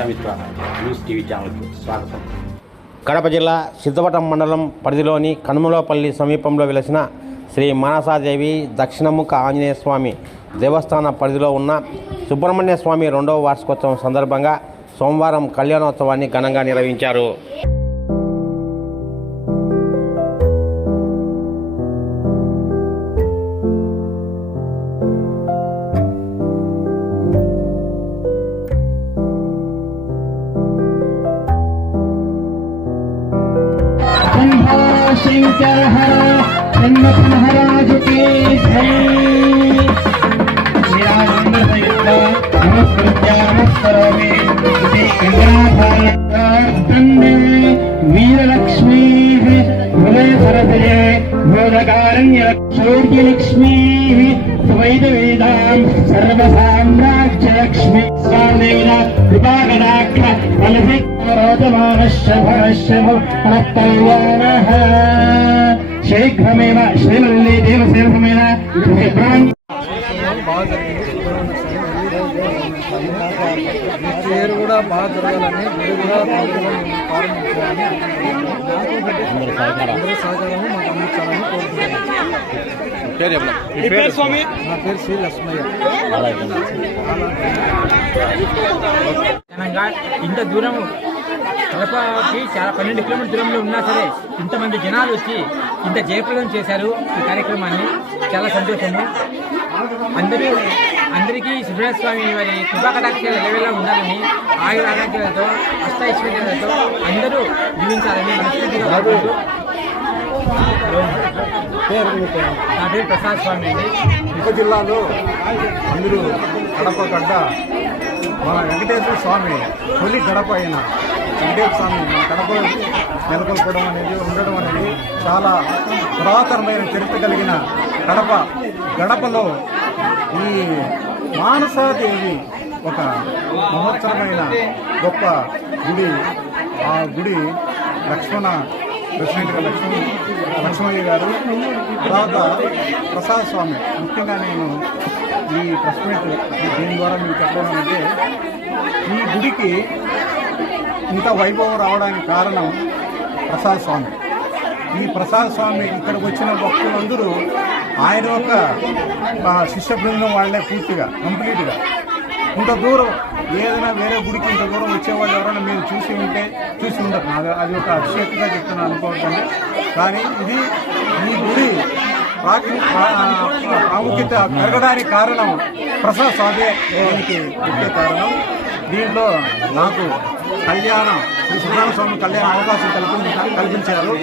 Prajamitra news TV ఛానల్కు స్వాగతం. కడప జిల్లా సిద్ధవటం మండలం పరిధిలోని కనుమలపల్లి సమీపంలో వెలసిన శ్రీ మానసాదేవి దక్షిణముఖ ఆంజనేయ స్వామి దేవస్థాన పరిధిలో ఉన్న సుబ్రహ్మణ్య స్వామి 2వ వార్షికోత్సవం సందర్భంగా సోమవారం కళ్యాణోత్సవాన్ని ఘనంగా నిర్వహించారు. शंकर हर जन्नत महाराज के वीरलक्ष्मी हृदय सरदये बोधकारण्य सूर्यलक्ष्मी द्वैत वेदां सर्वसाम्राज्य लक्ष्मी स्वामेन कृपाकटाक्ष फलसिद्धरोधमानश्च शीघ्रमेव श्रीमल्ली देवसेवकमेन పేరు కూడా బాగా జరగాలని గుడి కూడా ప్రారంభించాలని అందరూ సహకారము మాకు అందించాలని కోరుతున్నాను. నా పేరు శ్రీ లక్ష్మయ్య. ఇంత దూరం కడపకి చాలా 12 కిలోమీటర్ దూరంలో ఉన్నా సరే ఇంతమంది జనాలు వచ్చి ఇంత జయప్రదం చేశారు ఈ కార్యక్రమాన్ని. చాలా సంతోషము. అందరికీ సుబ్రహ్మణ్య స్వామి వారి కృపాకటాక్షాలు ఎలవేలా ఉండాలని ఆయుర ఆరోగ్యాలతో అష్టైశ్వర్యాలతో అందరూ జీవించాలని మనస్ఫూర్తిగా కోరుకుంటూ నా పేరు ప్రసాద్ స్వామి అండి. ఉప జిల్లాలో అందరూ కడప గడ్డ మన వెంకటేశ్వర స్వామి తొలి గడప అయిన వెంకటేశ్వర స్వామి మన కడప నెలకొల్పడం అనేది ఉండడం అనేది చాలా పురాతనమైన చరిత్ర కలిగిన గడపలో ఈ మానసాదేవి ఒక మహోత్సవమైన గొప్ప గుడి. ఆ గుడి ప్రెసిడెంట్గా లక్ష్మయ్య గారు, తర్వాత ప్రసాద్ స్వామి. ముఖ్యంగా నేను ఈ ప్రెస్ మీట్ దీని ద్వారా మీకు చెప్పడం అంటే ఈ గుడికి ఇంత వైభవం రావడానికి కారణం ప్రసాద్ స్వామి. ఈ ప్రసాద్ స్వామి ఇక్కడికి వచ్చిన భక్తులందరూ ఆయన యొక్క శిష్య బృందం వాళ్ళే పూర్తిగా కంప్లీట్గా. ఇంత దూరం ఏదైనా వేరే గుడికి ఇంత దూరం వచ్చేవాళ్ళు ఎవరైనా మీరు చూసి ఉండరు. అది ఒక అతిశక్తిగా చెప్తున్నాను, అనుకోవద్దండి. కానీ ఈ గుడి ప్రాముఖ్యత పెరగడానికి కారణం ప్రసాద్ స్వామి దీనికి ముఖ్య కారణం. దీంట్లో నాకు శ్రీ సుబ్రహ్మణ్య స్వామి కళ్యాణ అవకాశం కల్పించారు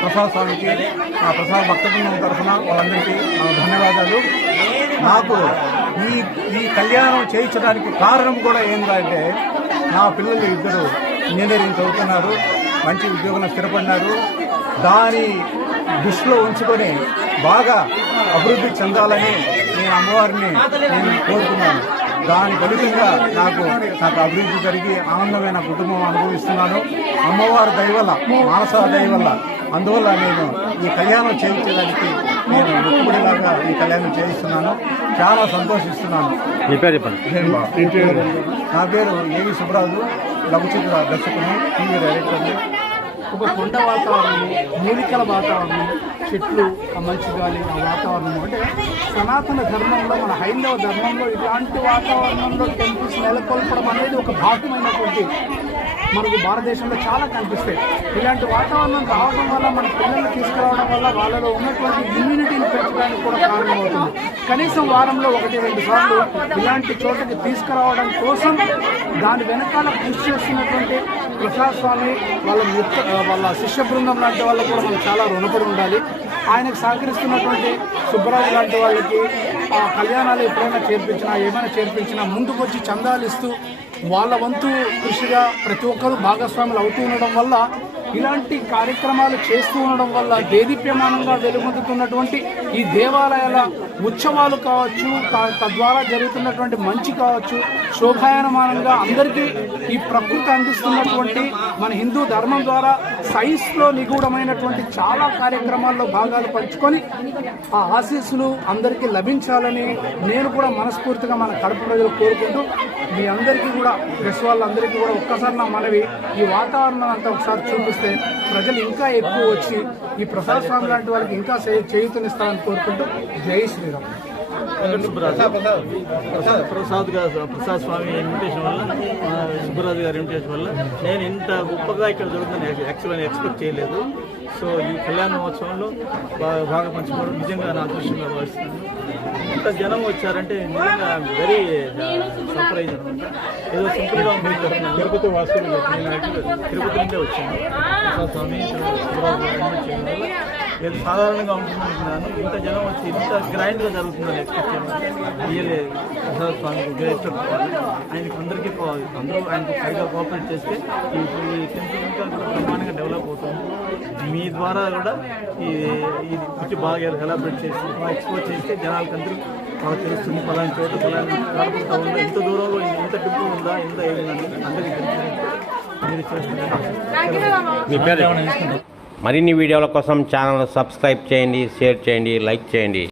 ప్రసాద్ స్వామికి, ఆ ప్రసాద్ భక్త బృందం తరఫున వాళ్ళందరికీ ధన్యవాదాలు. నాకు ఈ కళ్యాణం చేయించడానికి కారణం కూడా ఏంటంటే నా పిల్లలు 2 ఇంజనీరింగ్ చదువుతున్నారు, మంచి ఉద్యోగంలో స్థిరపడినారు. దాని దృష్టిలో ఉంచుకొని బాగా అభివృద్ధి చెందాలని నేను అమ్మవారిని కోరుకున్నాను. దాని ఫలితంగా నాకు అభివృద్ధి జరిగి ఆనందమైన కుటుంబం అనుభవిస్తున్నాను అమ్మవారి దయవల్ల, మానసా దయవల్ల. అందువల్ల నేను ఈ కళ్యాణం చేయించడానికి నేను ముక్కుబడిలాగా ఈ కళ్యాణం చేయిస్తున్నాను. చాలా సంతోషిస్తున్నాను. మీ పేరు చెప్పండి. నా పేరు ఏవి సుబ్రాజు, లఘుచిత్ర దర్శకుని, టీవీ డైరెక్టర్ని. ఒక కొండ వాతావరణం, మూలికల వాతావరణం, చెట్లు, ఆ మంచి గాలి, ఆ వాతావరణం అంటే సనాతన ధర్మంలో, మన హైందవ ధర్మంలో ఇలాంటి వాతావరణంలో టెంపుల్స్ నెలకొల్పడం అనేది ఒక భాగమైనటువంటి మనకు భారతదేశంలో చాలా కనిపిస్తాయి. ఇలాంటి వాతావరణం రావడం వల్ల మన పిల్లల్ని తీసుకురావడం వల్ల వాళ్ళలో ఉన్నటువంటి ఇమ్యూనిటీని పెంచడానికి కూడా కారణమవుతుంది. కనీసం వారంలో 1-2 సార్లు ఇలాంటి చోటకి తీసుకురావడం కోసం దాని వెనకాల కృషి చేస్తున్నటువంటి ప్రసాద్ స్వామి వాళ్ళ శిష్య బృందం లాంటి వాళ్ళకు కూడా మనం చాలా రుణపడి ఉండాలి. ఆయనకు సహకరిస్తున్నటువంటి సుబ్బరాజు లాంటి వాళ్ళకి కళ్యాణాలు ఎప్పుడైనా ఏమైనా చేర్పించినా ముందుకు వచ్చి చందాలు ఇస్తూ వాళ్ళ వంతు కృషిగా ప్రతి ఒక్కరూ భాగస్వాములు అవుతూ ఉండడం వల్ల ఇలాంటి కార్యక్రమాలు చేస్తూ ఉండడం వల్ల దేదీప్యమానంగా వెలుగొందుతున్నటువంటి ఈ దేవాలయాల ఉత్సవాలు కావచ్చు, తద్వారా జరుగుతున్నటువంటి మంచి కావచ్చు, శోభాయమానంగా అందరికీ ఈ ప్రకృతి అందిస్తున్నటువంటి మన హిందూ ధర్మం ద్వారా సైన్స్లో నిగూఢమైనటువంటి చాలా కార్యక్రమాల్లో భాగాలు పంచుకొని ఆ ఆశీస్సులు అందరికీ లభించాలని నేను కూడా మనస్ఫూర్తిగా మన కడప ప్రజలు కోరుకుంటూ, మీ అందరికీ కూడా ప్రెస్ వాళ్ళందరికీ కూడా ఒక్కసారి నా మనవి, ఈ వాతావరణం అంతా ఒకసారి చూపిస్తే ప్రజలు ఇంకా ఎక్కువ వచ్చి ఈ ప్రసాద్ స్వామి లాంటి వాళ్ళకి ఇంకా చేయూతనిస్తారని కోరుకుంటూ జై శ్రీరామ్. ప్రసాద్ స్వామి ఇన్విటేషన్ వల్ల, సుబ్బరాజు గారి ఇన్విటేషన్ వల్ల నేను ఇంత గొప్పగా ఇక్కడ జరుగుతుందని యాక్చువల్గా ఎక్స్పెక్ట్ చేయలేదు. సో ఈ కళ్యాణ మహోత్సవంలో బాగా పంచుకోవడం నిజంగా నా అదృష్టంగా భావిస్తున్నాను. ఇంత జనం వచ్చారంటే నిజంగా వెరీ సర్ప్రైజ్ అనమాట. ఏదో సింపుల్గా ఉంటుంది. తిరుపతి వాసులు నేను తిరుపతి నుండే వచ్చాను. ప్రసాద్ స్వామి సుబ్బరాజు గారు ఇన్వైట్ చేయడం వల్ల నేను సాధారణంగా ఉంటుందనుకున్నాను. ఇంత జనం వచ్చి ఇంత గ్రాండ్గా జరుగుతుందని ఎక్స్పెక్ట్ చేయలేదు. రియల్లీ ప్రసాద్ స్వామికి గ్రేట్ ఆయనకి అందరికీ అందరూ ఆయనకు సరిగా కోఆపరేట్ చేస్తే ఈ టెంపుల్ ఇంకా కూడా బ్రహ్మాండంగా డెవలప్ అవుతుంది. మీ ద్వారా కూడా ఇది వచ్చి బాగా సెలబ్రేట్ చేసి ఎక్స్పోజ్ చేస్తే జనాలకి అందరికీ బాగా తెలుస్తుంది. పలాని చోట పలాని కాకుండా ఉందా, ఇంత దూరంలో ఇంత టెంపుల్ ఉందా, ఇంత ఏముందని అందరికీ తెలుస్తుంది. మీరు చేస్తున్నారు. మరిన్ని వీడియోల కోసం ఛానల్ సబ్స్క్రైబ్ చేయండి, షేర్ చేయండి, లైక్ చేయండి.